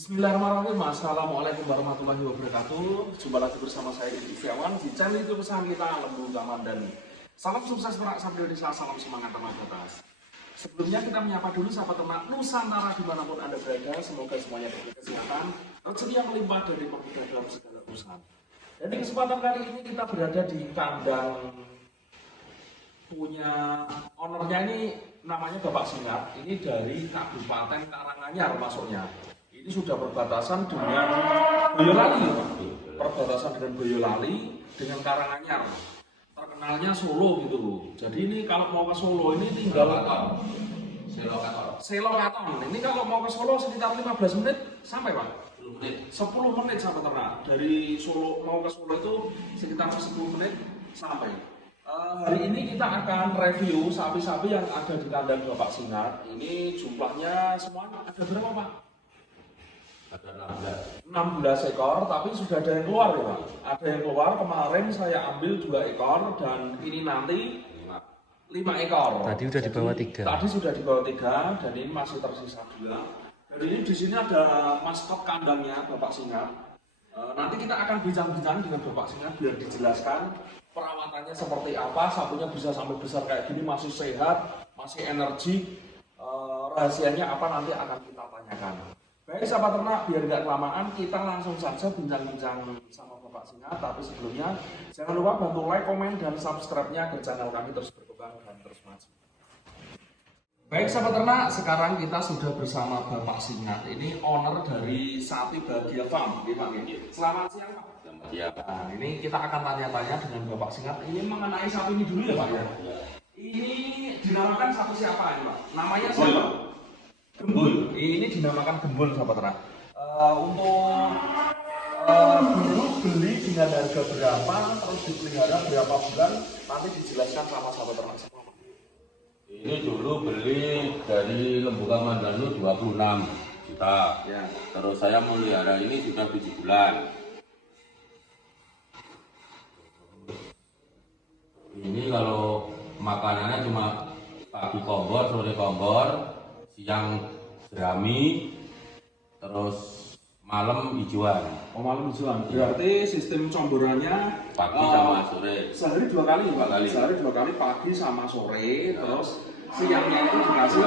Bismillahirrahmanirrahim. Assalamualaikum warahmatullahi wabarakatuh. Jumpa lagi bersama saya Didi Setiawan di channel YouTube pesan kita Lembu Kamandani. Salam sukses perak sampai Indonesia, salam semangat tenaga atas. Sebelumnya kita menyapa dulu sahabat ternak Nusantara dimanapun Anda berada. Semoga semuanya diberi kesehatan, rezeki yang melimpah dari pemuda dalam segala urusan. Dan di kesempatan kali ini kita berada di kandang punya ownernya, ini namanya Bapak Singat. Ini dari Kabupaten Karanganyar masuknya. Ini sudah perbatasan dengan Boyolali, perbatasan dengan Boyolali dengan Karanganyar. Terkenalnya Solo gitu loh. Jadi ini kalau mau ke Solo ini tinggal Selokaton. Ini kalau mau ke Solo sekitar 15 menit sampai Pak? 10 menit sampai ternak. Dari Solo mau ke Solo itu sekitar 10 menit sampai. Hari ini kita akan review sapi-sapi yang ada di kandang Bapak Singat. Ini jumlahnya semuanya ada berapa Pak? Ada 16 ekor, tapi sudah ada yang keluar ya Pak? Ada yang keluar, kemarin saya ambil 2 ekor dan ini nanti 5 ekor. Tadi sudah dibawa 3. Tadi sudah dibawa 3 dan ini masih tersisa 2. Dan ini di sini ada maskot kandangnya Bapak Singat. Nanti kita akan bincang-bincang dengan Bapak Singat biar dijelaskan perawatannya seperti apa, sapinya bisa sampai besar kayak gini, masih sehat, masih energi, rahasianya apa nanti akan kita tanyakan. Baik sahabat ternak, biar nggak kelamaan kita langsung saja bincang-bincang sama Bapak Singat. Tapi sebelumnya jangan lupa bantu like, komen, dan subscribe-nya agar channel kami terus berkembang dan terus maju. Baik sahabat ternak, sekarang kita sudah bersama Bapak Singat. Ini owner dari Sapi Bahagia Farm, Selamat siang Pak. Ya. Nah, ini kita akan tanya-tanya dengan Bapak Singat. Ini mengenai sapi ini dulu ya Pak ya. Ini dinamakan sapi siapa ini Pak? Namanya siapa? Gembul. Ini dinamakan Gembul sahabat ternak. Untuk dulu beli dengan harga berapa, terus dipelihara berapa bulan, nanti dijelaskan sama sahabat ternak. Ini dulu beli dari Lembu Kamandani 26 juta. Ya. Terus saya melihara ini sudah 7 bulan. Ini kalau makanannya cuma pagi kompor, sore kompor, siang jerami, terus malam hijauan. Oh, malam hijauan. Berarti sistem comborannya Pagi sama sore. sehari 2 kali, Pak. 2 kali. Sehari 2 kali, pagi sama sore. Terus siangnya itu dikasih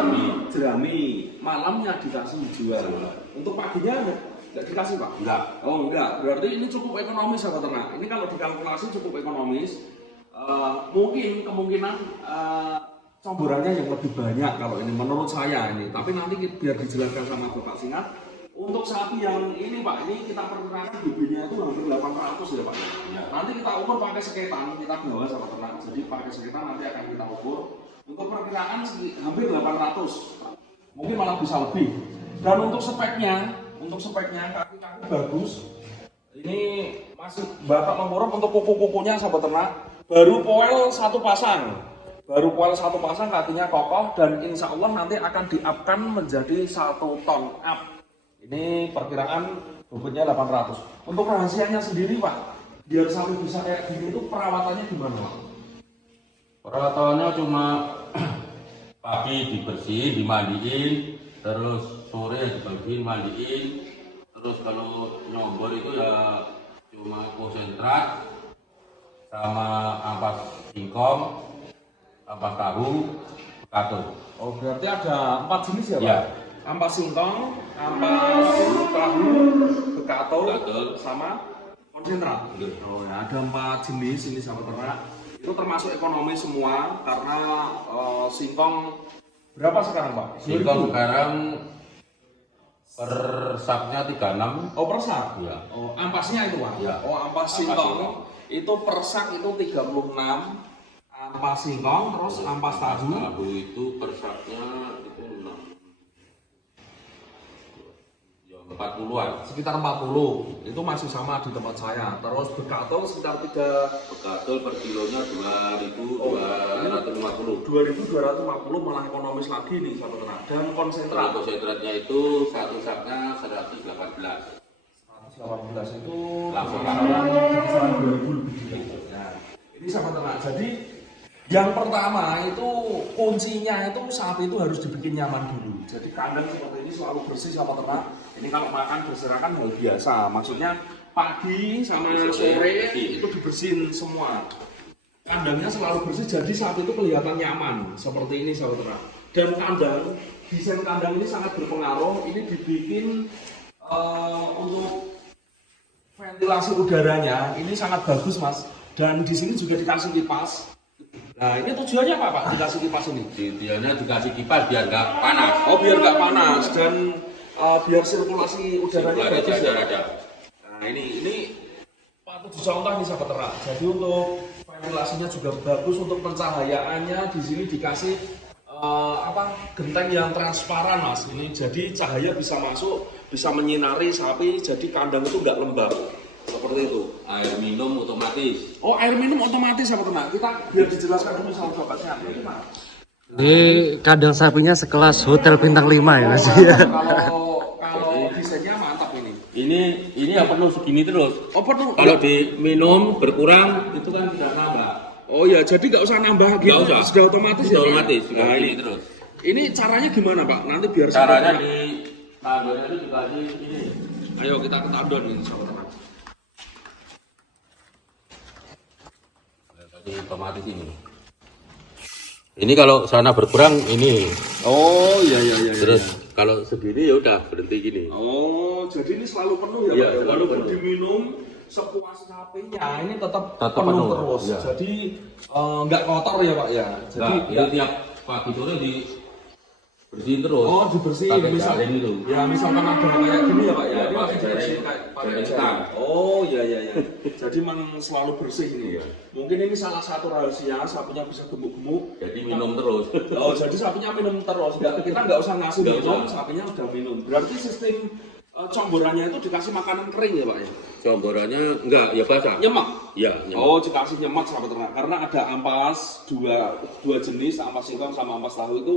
jerami, malamnya dikasih hijauan. Untuk paginya nggak dikasih Pak? Enggak. Oh enggak, berarti ini cukup ekonomis sahabat ternak. Ini kalau dikalkulasi cukup ekonomis. Mungkin kemungkinan comborannya yang lebih banyak kalau ini menurut saya ini. Tapi nanti biar dijelaskan sama Bapak Singat. Untuk sapi yang ini Pak, ini kita perkirakan BB-nya itu hampir 800 ya Pak. Ya. Nanti kita ukur pakai seketan, kita bawa sama ternak. Jadi pakai seketan nanti akan kita ukur. Untuk perkiraan hampir 800. Mungkin malah bisa lebih. Dan untuk speknya kaki-kaki bagus. Ini masih batak mengurap untuk kuku-kukunya sahabat ternak. Baru poel 1 pasang. Kakinya kokoh dan insya Allah nanti akan di-up-kan menjadi 1 ton up. Ini perkiraan bobotnya 800. Untuk rahasianya sendiri Pak, biar sapi bisa kayak gini itu perawatannya gimana Pak? Perawatannya cuma pagi dibersihin, dimandiin, terus sore dibersihin, mandiin, terus kalau nyombor itu ya cuma konsentrat sama ampas singkong, ampas tahu, bekatul. Oh berarti ada 4 jenis ya Pak? Ya. Ampas singkong, ampas tahu, bekatul, sama konsentrat. Oh ya, ada 4 jenis ini sahabat ternak. Itu termasuk ekonomi semua karena singkong berapa sekarang Pak? Singkong sekarang per saknya 36. Oh per sak? Ya. Oh ampasnya itu Pak? Ya. Oh ampas singkong itu per sak itu 36. Ampas singkong terus ampas tahu. Tahu itu per saknya itu 40-an. Sekitar 40. Itu masih sama di tempat saya. Terus bekatul sekitar 3. Bekatul per kilonya 2.250. 2.250 malah ekonomis lagi nih sahabat ternak. Dan konsentrat. Konsentratnya itu satu saknya 118. 118 itu Langsung kisaran 2.000 lebih. Nah, ini sahabat ternak. Jadi Yang pertama itu kuncinya itu sapi itu harus dibikin nyaman dulu. Jadi kandang seperti ini selalu bersih sama ternak. Ini kalau makan berserakan hal biasa. Maksudnya pagi sama sore itu dibersihin semua. Kandangnya selalu bersih jadi sapi itu kelihatan nyaman seperti ini sahabat ternak. Dan kandang, desain kandang ini sangat berpengaruh. Ini dibikin untuk ventilasi udaranya ini sangat bagus mas. Dan di sini juga dikasih kipas. Nah ini tujuannya apa Pak dikasih kipas ini? Tujuannya dikasih kipas biar nggak panas. Oh biar nggak panas dan biar sirkulasi udaranya bagus ya. Nah ini patut dicontoh nih sahabat ternak. Jadi untuk ventilasinya juga bagus, untuk pencahayaannya di sini dikasih genteng yang transparan mas. Ini jadi cahaya bisa masuk, bisa menyinari sapi, jadi kandang itu nggak lembab. Seperti itu. Air minum otomatis. Oh air minum otomatis sama tenang. Kita biar dijelaskan dulu sama bapaknya. Ini kandang sapinya sekelas hotel bintang 5 ya mas. Kalau desainnya mantap ini. Ini yang perlu segini terus. Oh perlu. Kalau diminum berkurang itu kan sudah nambah. Oh ya jadi nggak usah nambah gitu. Nggak usah. Sudah otomatis. Sudah ya, otomatis. Pak? Sudah Nah, ini ini terus. Ini caranya gimana Pak? Nanti biar Caranya sahabat- di tandonnya itu dikasih ini. Ayo kita ke tandon ini sahabat tenang. Kasih otomatis ini. Ini kalau sana berkurang ini. Oh iya. Terus kalau segini ya udah berhenti gini. Oh jadi ini selalu penuh ya Iya, Pak? selalu Walaupun penuh. diminum sepuas sapinya ini tetap Tetap penuh penuh, terus. iya. Jadi nggak kotor ya Pak ya. Jadi Nah, itu tiap pagi sore di bersihin terus. Oh dibersihin Pakai misal jalin itu. ya misalkan ada kayak gini ya Pak ya, Ya, ini pakai masih dibersihin jaring. kayak pakai Jaring jaring. tang. Oh iya jadi memang selalu bersih ini. Iya. Mungkin ini salah satu rahasia sapinya bisa gemuk-gemuk. Jadi minum terus. Oh jadi sapinya minum terus. Kita nggak usah ngasih Nggak minum, usah. sapinya udah minum. Berarti sistem comborannya itu dikasih makanan kering ya Pak ya? Comborannya enggak, ya basah. Nyemak. Ya, nyemak. Oh, dikasih nyemak sahabat ternak. Karena ada ampas dua jenis, ampas singkong sama ampas tahu itu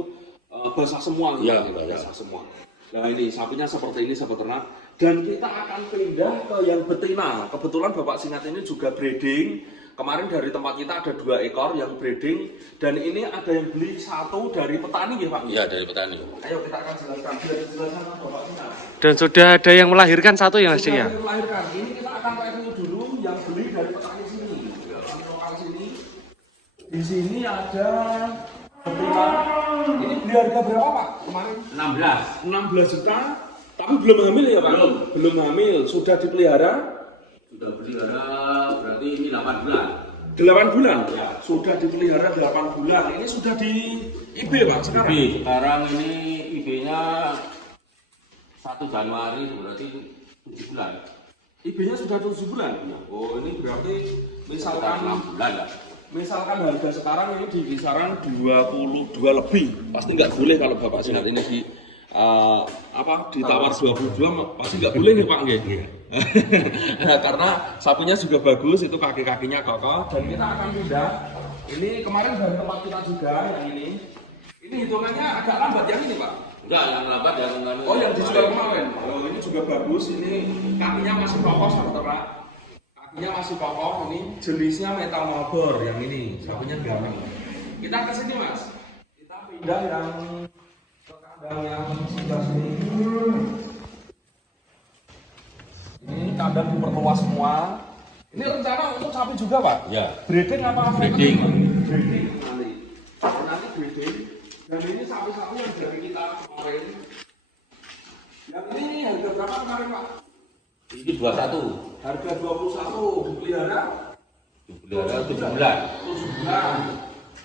basah semua. Iya, gitu, iya. basah semua. Nah ini sapinya seperti ini sahabat ternak. Dan kita akan pindah ke yang betina. Kebetulan Bapak Singat ini juga breeding. Kemarin dari tempat kita ada 2 ekor yang breeding. Dan ini ada yang beli 1 dari petani ya Pak? Iya, dari petani. Ayo kita akan jelaskan. Biar dijelaskan sama Bapak Singat. Dan sudah ada yang melahirkan 1 ya mas Sudah ya. dilahirkan. Ini kita akan review dulu yang beli dari petani sini. Petani lokal sini. Di sini ada betina. Ini beli harga berapa Pak kemarin? 16. 16 juta. Tapi belum hamil ya Pak? Belum hamil. Sudah dipelihara Sudah pelihara berarti ini 8 bulan. 8 bulan. Ya. Sudah dipelihara 8 bulan. Ini sudah di IB Pak sekarang. Tapi sekarang ini IB-nya 1 Januari berarti 7 bulan. IB-nya sudah 7 bulan. Oh ini berarti Sekitar misalkan 6 bulan lah. Misalkan harga sekarang ini di kisaran 22 lebih, pasti nggak boleh kalau Bapak Singat ini di ditawar 22 pasti nggak boleh nih Pak nggih. Nah, karena sapinya juga bagus, itu kaki-kakinya kokoh dan kita akan pindah. Ini kemarin dari tempat kita juga yang ini. Ini hitungannya agak lambat yang ini Pak. Enggak, yang lambat yang Oh yang dijual kemarin. Oh ini juga bagus, ini kakinya masih kokoh sama ternak. Kakinya masih kokoh, ini jenisnya metal marbor yang ini, sapinya garam. Kita ke sini Mas. Kita pindah yang ke kandang yang sebelah sini. Ini kandang diperluas semua. Ini rencana untuk sapi juga Pak? Ya. Breeding apa? Breeding. Breeding nanti. Nanti breeding. Dan ini sapi-sapi yang dari kita kemarin. Yang ini harga berapa kemarin Pak? Ini 21. Harga 21 dipelihara Dipelihara 7 bulan. 7 bulan.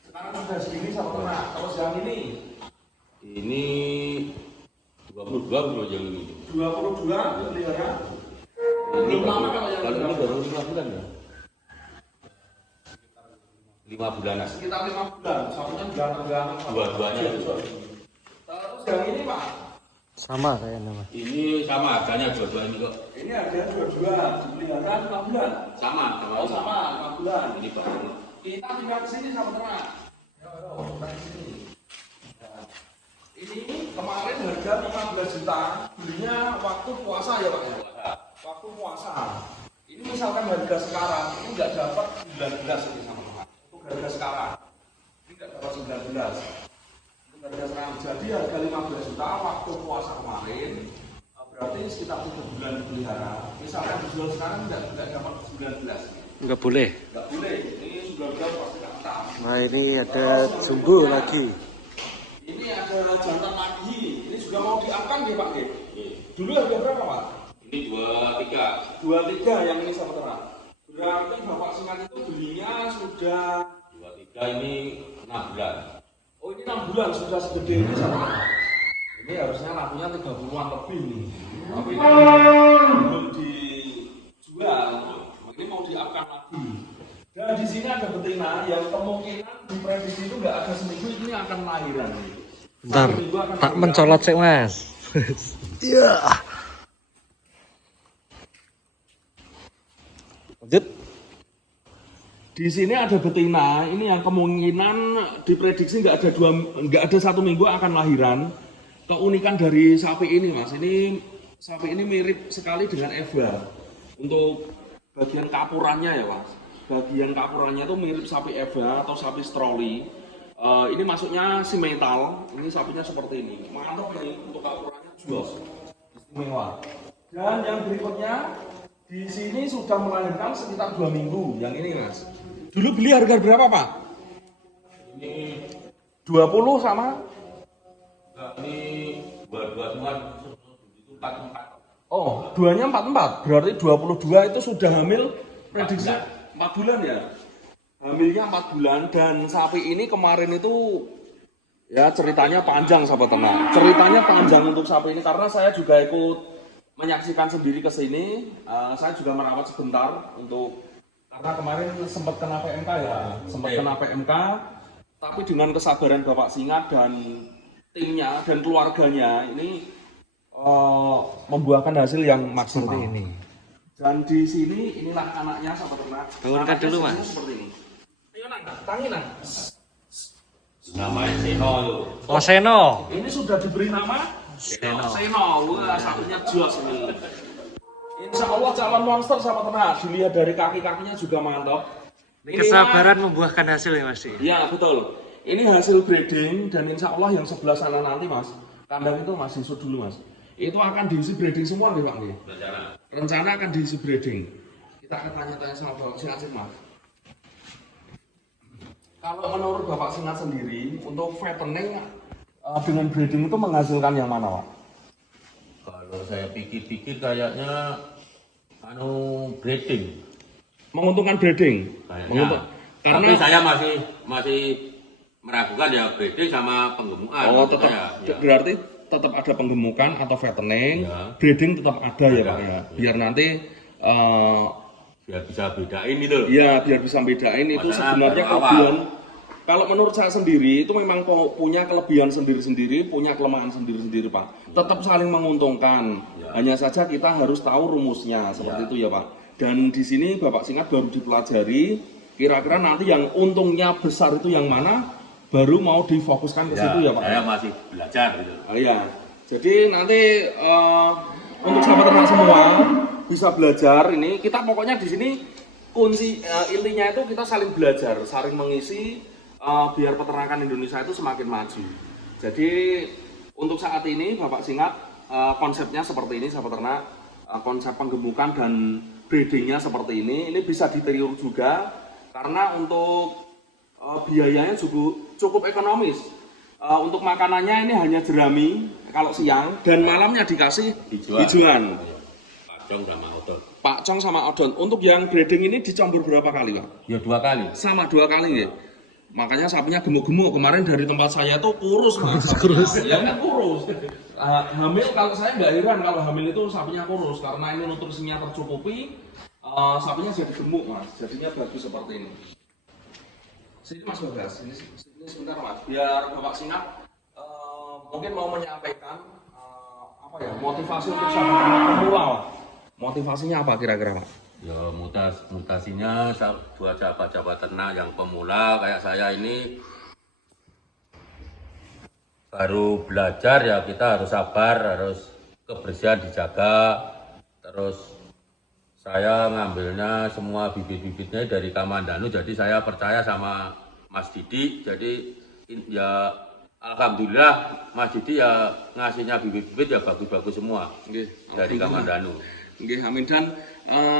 Sekarang sudah segini sama ternak. Terus yang ini Ini 22 belum yang ini. 22 dipelihara. Ini Belum lama kalau yang ini berapa? baru 5 bulan ya. 5 bulanan. Sekitar 5 bulan. Sapinya ganteng-ganteng. Dua-duanya itu. Terus yang ini Pak, Sama kayaknya mas. Ini sama harganya dua-dua ini kok. ini harga 22 dipelihara 5 bulan. Sama, Oh sama 5 bulan. Ini baru. Kita tinggal ke sini sama ternak. Kita ke sini. Nah, ini kemarin harga 15 juta, belinya waktu puasa ya Pak ya? Waktu puasa. Ini misalkan harga sekarang, ini nggak dapat 19 ini sama teman. Itu harga sekarang. dapat 19. Harga sekarang jadi harga 15 juta waktu puasa kemarin, berarti sekitar 3 bulan dipelihara. Misalkan dijual sekarang nggak dapat 19. Nggak boleh. Nggak boleh, ini 19 pasti nggak tetap. Nah ini ada sumbu lagi. Ini ada jantan lagi, ini juga mau diangkat ya Pak? Dulu harga berapa Pak? Ini 23. 23 yang ini sama terang. Berarti Bapak Singat itu belinya sudah 23 ini 6 bulan. oh ini 6 bulan sudah segede ini sama terang. Ini harusnya lakunya 30-an lebih nih. Tapi ini belum dijual. Ini mau diapkan lagi. Dan di sini ada betina yang kemungkinan diprediksi itu nggak ada seminggu ini akan lahiran. Bentar, tak mencolot sih mas. Iya. Lanjut. Di sini ada betina, ini yang kemungkinan diprediksi nggak ada 1 minggu akan lahiran. Keunikan dari sapi ini mas, sapi ini mirip sekali dengan Eva. Untuk bagian kapurannya ya mas, bagian kapurannya itu mirip sapi Eva atau sapi stroli. Ini masuknya si metal, ini sapinya seperti ini. Mantap nih untuk kapurannya jos, istimewa. Dan yang berikutnya di sini sudah melahirkan sekitar 2 minggu. Yang ini mas. Dulu beli harga berapa pak? Ini 20 sama? ini 22 semua itu 44. Oh, duanya 44. Berarti 22 itu sudah hamil prediksi 4 bulan ya? Hamilnya 4 bulan dan sapi ini kemarin itu ya ceritanya panjang sahabat ternak. Ceritanya panjang untuk sapi ini karena saya juga ikut menyaksikan sendiri ke sini. Saya juga merawat sebentar karena kemarin sempat kena PMK ya, kena PMK. Tapi dengan kesabaran Bapak Singat dan timnya dan keluarganya ini membuahkan hasil yang maksimal. Seperti ini. Dan di sini inilah anaknya sahabat ternak. Bangunkan dulu mas. Seperti ini. Ayo nang, tangi nang. Namanya Seno itu. Oh Seno. Ini sudah diberi nama Seno. Seno. Wah, satunya jos ini. Insya Allah calon monster sahabat ternak. Dilihat dari kaki-kakinya juga mantap. Ini kesabaran membuahkan hasil ya mas. Ya betul. Ini hasil breeding dan insya Allah yang sebelah sana nanti mas, kandang itu masih sud dulu mas. Itu akan diisi breeding semua nih pak nih. Rencana akan diisi breeding. Kita akan tanya-tanya sama Bapak Singat mas. Kalau menurut Bapak Singat sendiri untuk fattening dengan breeding itu menghasilkan yang mana pak? Kalau saya pikir-pikir kayaknya breeding. Menguntungkan breeding. Kayaknya. Karena tapi saya masih meragukan ya breeding sama penggemukan. oh tetap ya. berarti tetap ada penggemukan atau fattening, Ya. breeding tetap ada ya pak ya. Biar nanti Biar bisa bedain itu. ya biar bisa bedain itu Masalah sebenarnya baru kelebihan. Kalau menurut saya sendiri itu memang punya kelebihan sendiri-sendiri, punya kelemahan sendiri-sendiri pak. Tetap saling menguntungkan. Ya. Hanya saja kita harus tahu rumusnya seperti itu ya pak. Dan di sini Bapak Singat baru dipelajari. Kira-kira nanti yang untungnya besar itu yang mana? Baru mau difokuskan ke situ ya Pak. Saya masih belajar gitu. Oh iya. Jadi nanti untuk sahabat ternak semua bisa belajar ini. Kita pokoknya di sini kunci intinya itu kita saling belajar, saling mengisi biar peternakan Indonesia itu semakin maju. Jadi untuk saat ini Bapak Singat konsepnya seperti ini sahabat ternak, konsep penggemukan dan breedingnya seperti ini. Ini bisa ditiru juga karena untuk biayanya cukup ekonomis. Untuk makanannya ini hanya jerami kalau siang dan malamnya dikasih hijauan. Pakcong sama odon. Pakcong sama odon. Untuk yang breeding ini dicampur berapa kali Pak? Ya 2 kali. Sama 2 kali ya. Makanya sapinya gemuk-gemuk. Kemarin dari tempat saya tuh kurus Mas. Kurus. Ya kan kurus. Hamil kalau saya nggak heran kalau hamil itu sapinya kurus karena ini nutrisinya tercukupi. Sapinya jadi gemuk Mas. Jadinya bagus seperti ini. Sini Mas Bagas, ini sebentar Mas, biar Bapak Singat mungkin mau menyampaikan motivasi untuk sahabat pemula. Motivasinya apa kira-kira Pak? Ya mutasinya buat sahabat-sahabat ternak yang pemula kayak saya ini baru belajar ya kita harus sabar, harus kebersihan dijaga. Terus saya ngambilnya semua bibit-bibitnya dari Kamandanu, jadi saya percaya sama Mas Didi. Jadi ya alhamdulillah Mas Didi ya ngasihnya bibit-bibit ya bagus-bagus semua Nggih, dari Kamandanu. Nggih, amin. Dan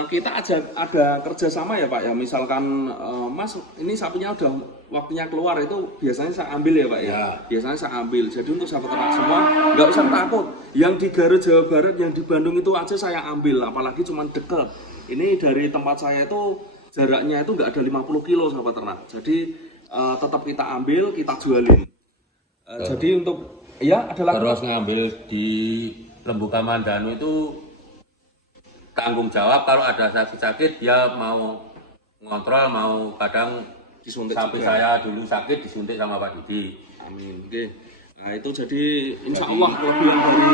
kita ada kerjasama ya Pak ya. Misalkan Mas ini sapinya udah waktunya keluar itu biasanya saya ambil ya Pak ya. Ya. Biasanya saya ambil. Jadi untuk sahabat ternak semua nggak usah takut. Yang di Garut Jawa Barat, yang di Bandung itu aja saya ambil. Apalagi cuma deket. Ini dari tempat saya itu jaraknya itu nggak ada 50 kilo sahabat ternak. Jadi tetap kita ambil, kita jualin. Jadi untuk ya ada lagi. Terus ngambil di Lembu Kamandanu itu tanggung jawab kalau ada sakit-sakit dia mau ngontrol, mau kadang Disuntik sapi juga. saya dulu sakit disuntik sama Pak Didi. Amin. Oke. Nah itu jadi insya Allah kelebihan dari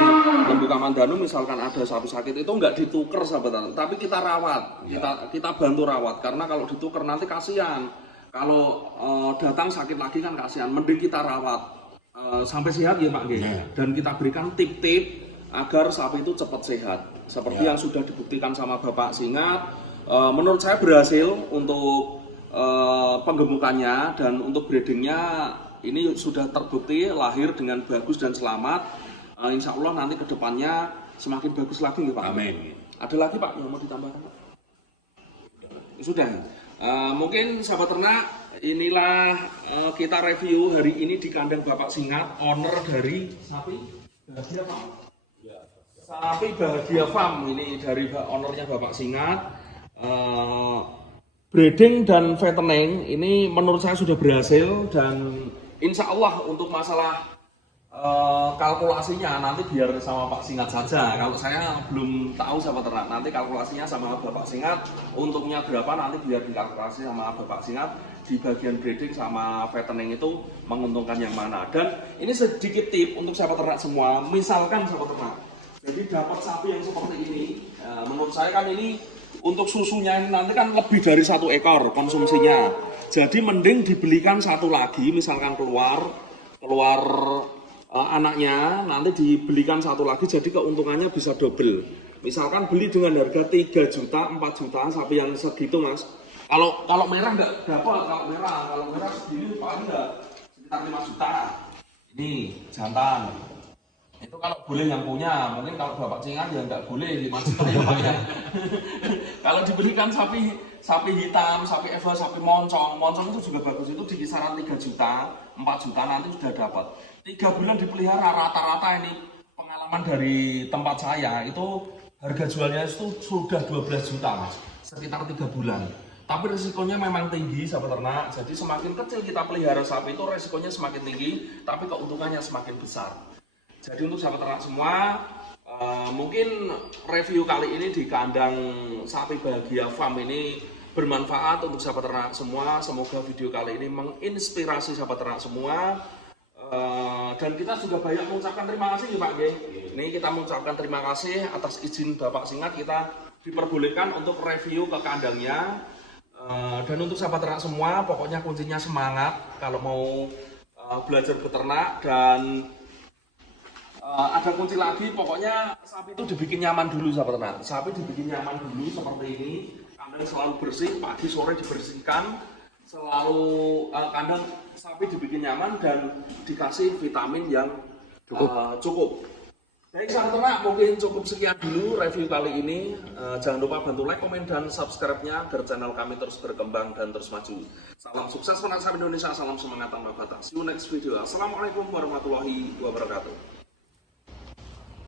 Lembu Kamandanu misalkan ada sapi sakit itu nggak dituker sahabat, tapi kita rawat, kita bantu rawat karena kalau dituker nanti kasihan. Kalau datang sakit lagi kan kasihan. Mending kita rawat sampai sehat ya Pak G. Dan kita berikan tip-tip agar sapi itu cepat sehat. Seperti yang sudah dibuktikan sama Bapak Singat, menurut saya berhasil untuk penggemukannya dan untuk breedingnya ini sudah terbukti lahir dengan bagus dan selamat. Insya Allah nanti kedepannya semakin bagus lagi ya Pak. Amin. Ada lagi Pak yang mau ditambahkan Pak? Sudah. Mungkin sahabat ternak, inilah kita review hari ini di kandang Bapak Singat, owner dari sapi Bahagia Farm. Sapi Bahagia Farm ini dari ownernya Bapak Singat. Breeding dan fattening ini menurut saya sudah berhasil dan insya Allah untuk masalah kalkulasinya nanti biar sama Pak Singat saja. Kalau saya belum tahu sama ternak, nanti kalkulasinya sama Bapak Singat. Untuknya berapa nanti biar dikalkulasi sama Bapak Singat. Di bagian breeding sama fattening itu menguntungkan yang mana. Dan ini sedikit tip untuk sahabat ternak semua. Misalkan sahabat ternak, jadi dapat sapi yang seperti ini, menurut saya kan ini untuk susunya nanti kan lebih dari 1 ekor konsumsinya. Jadi mending dibelikan satu lagi, misalkan keluar anaknya nanti dibelikan satu lagi, jadi keuntungannya bisa double. Misalkan beli dengan harga 3 juta, 4 juta sapi yang segitu Mas. Kalau merah nggak dapat, kalau merah segini paling nggak sekitar 5 juta. Ini jantan. Itu kalau boleh yang punya, mungkin kalau Bapak Singat ya nggak boleh 5 juta ya Pak ya. Kalau diberikan sapi hitam, sapi Eva, sapi moncong itu juga bagus, itu di kisaran 3 juta, 4 juta nanti sudah dapat. 3 bulan dipelihara rata-rata ini pengalaman dari tempat saya itu harga jualnya itu sudah 12 juta Mas, sekitar 3 bulan. Tapi risikonya memang tinggi sahabat ternak, jadi semakin kecil kita pelihara sapi itu risikonya semakin tinggi, tapi keuntungannya semakin besar. Jadi untuk sahabat ternak semua, mungkin review kali ini di kandang sapi Bahagia Farm ini bermanfaat untuk sahabat ternak semua. Semoga video kali ini menginspirasi sahabat ternak semua. Dan kita juga banyak mengucapkan terima kasih ya Pak G. Ini kita mengucapkan terima kasih atas izin Bapak Singat kita diperbolehkan untuk review ke kandangnya. Dan untuk sahabat ternak semua, pokoknya kuncinya semangat kalau mau belajar beternak. Dan ada kunci lagi, pokoknya sapi itu dibikin nyaman dulu sahabat ternak. Sapi dibikin nyaman dulu seperti ini, kandang selalu bersih, pagi sore dibersihkan, selalu kandang sapi dibikin nyaman dan dikasih vitamin yang cukup. Baik sahabat ternak, mungkin cukup sekian dulu review kali ini. Jangan lupa bantu like, komen, dan subscribe-nya agar channel kami terus berkembang dan terus maju. Salam sukses peternak sapi Indonesia, salam semangat tanpa batas. See you next video. Assalamualaikum warahmatullahi wabarakatuh.